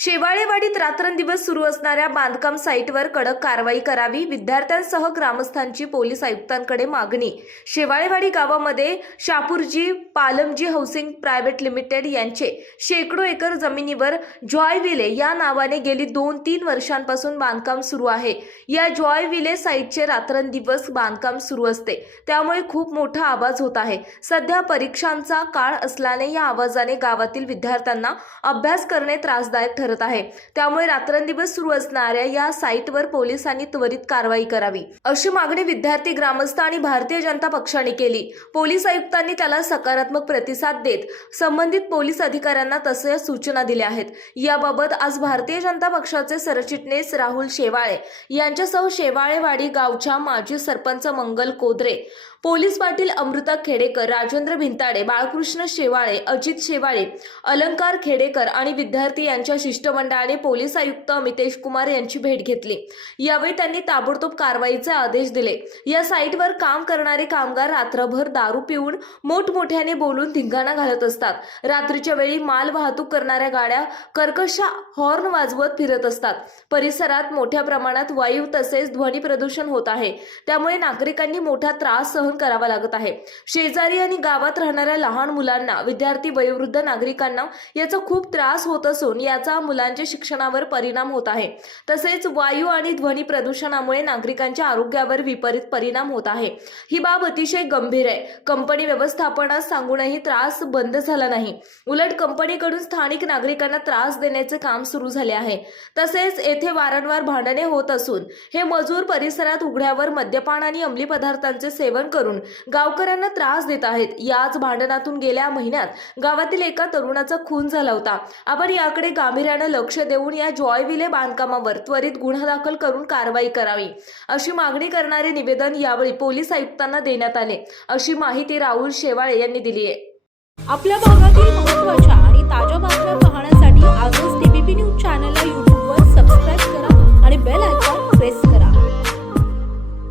शेवाळेवाडीत रात्रंदिवस सुरू असणाऱ्या बांधकाम साईटवर कडक कारवाई करावी विद्यार्थ्यांसह ग्रामस्थांची पोलीस आयुक्तांकडे मागणी. शेवाळेवाडी गावामध्ये Shapoorji Pallonji housing private limited यांचे शेकडो एकर जमिनीवर जॉय विले या नावाने गेली दोन तीन वर्षांपासून बांधकाम सुरू आहे. या जॉय विले साईटचे रात्रंदिवस बांधकाम सुरू असते. त्यामुळे खूप मोठा आवाज होत आहे. सध्या परीक्षांचा काळ असल्याने या आवाजाने गावातील विद्यार्थ्यांना अभ्यास करणे त्रासदायक ठरते आहे. त्यामुळे रात्रंदिवस सुरू असणाऱ्या या साईटवर पोलिसांनी त्वरित कारवाई करावी. अशी मागणी विद्यार्थी ग्रामस्थ आणि भारतीय जनता पक्षाने केली. पोलीस आयुक्तांनी त्याला सकारात्मक प्रतिसाद देत संबंधित पोलीस अधिकाऱ्यांना तसे सूचना दिल्या आहेत. याबाबत आज भारतीय जनता पक्षाचे सरचिटणीस राहुल शेवाळे यांच्यासह शेवाळेवाडी गावच्या माजी सरपंच मंगल कोदरे पोलीस पाटील अमृता खेडेकर राजेंद्र भिंताडे बाळकृष्ण शेवाळे अजित शेवाळे अलंकार खेडेकर आणि विद्यार्थी यांच्या शिष्य शिष्टमंडळाने पोलीस आयुक्त अमितेश कुमार यांची भेट घेतली. यावेळी त्यांनी ताबडतोब कारवाईचे आदेश दिले. या साईटवर काम करणारे कामगार रात्रभर दारू पिऊन मोठमोठ्याने बोलून धिंगाणा घालत असतात. रात्रीच्या वेळी माल वाहतूक करणाऱ्या गाड्या कर्कशा हॉर्न वाजवत फिरत असतात. परिसरात मोठ्या प्रमाणात वायू तसेच ध्वनी प्रदूषण होत आहे. त्यामुळे नागरिकांनी मोठा त्रास सहन करावा लागत आहे. शेजारी आणि गावात राहणाऱ्या लहान मुलांना विद्यार्थी वयोवृद्ध नागरिकांना याचा खूप त्रास होत असून याचा मुलांच्या शिक्षणावर परिणाम होत आहे. तसेच वायू आणि ध्वनी प्रदूषणामुळे नागरिकांच्या आरोग्यावर विपरीत परिणाम होत आहे. ही बाब अतिशय गंभीर आहे. कंपनी व्यवस्थापनास सांगूनही त्रास बंद झाला नाही. उलट कंपनीकडून स्थानिक नागरिकांना त्रास देण्याचे काम सुरू झाले आहे. तसेच येथे वारंवार भांडणे होत असून हे मजूर परिसरात उघड्यावर मद्यपान आणि अंमली पदार्थांचे सेवन करून गावकऱ्यांना त्रास देत आहेत. याच भांडणातून गेल्या महिन्यात गावातील एका तरुणाचा खून झाला होता. आपण याकडे गांभीर्याने शासनानं लक्ष देऊन या जॉयविले बांधकामावर त्वरित गुन्हा दाखल करून कारवाई करावी अशी मागणी करणारे निवेदन यावेळी पोलीस आयुक्तांना देण्यात आले अशी माहिती राहुल शेवाळे यांनी दिली आहे. आपल्या भागातील महत्त्वाच्या आणि ताज्या बातम्या पाहण्यासाठी आजच टीबीपी न्यूज चॅनलला